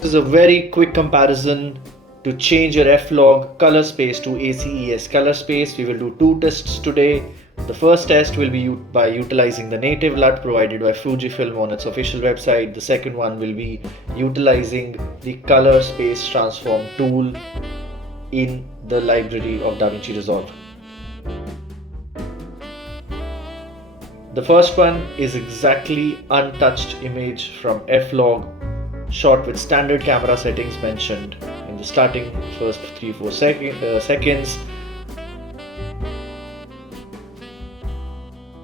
This is a very quick comparison to change your F-log color space to ACES color space. We will do two tests today. The first test will be by utilizing the native LUT provided by Fujifilm on its official website. The second one will be utilizing the color space transform tool in the library of DaVinci Resolve. The first one is exactly untouched image from F-log, shot with standard camera settings mentioned in the starting first 3-4 seconds.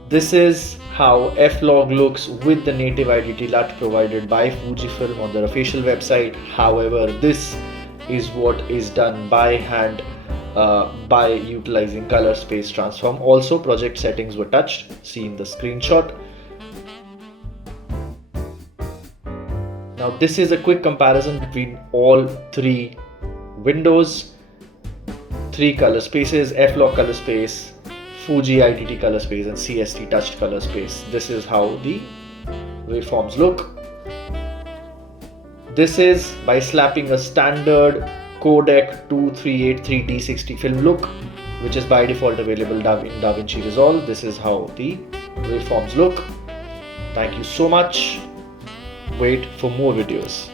This is how F-log looks with the native IDT LUT provided by Fujifilm on their official website. However, this is what is done by hand by utilizing color space transform. Also, project settings were touched, see in the screenshot. Now this is a quick comparison between all three windows, three color spaces: F-log color space, Fuji IDT color space, and CST touched color space. This is how the waveforms look. This is by slapping a standard codec 2383D60 Film Look, which is by default available in DaVinci Resolve. This is how the waveforms look. Thank you so much. Wait for more videos.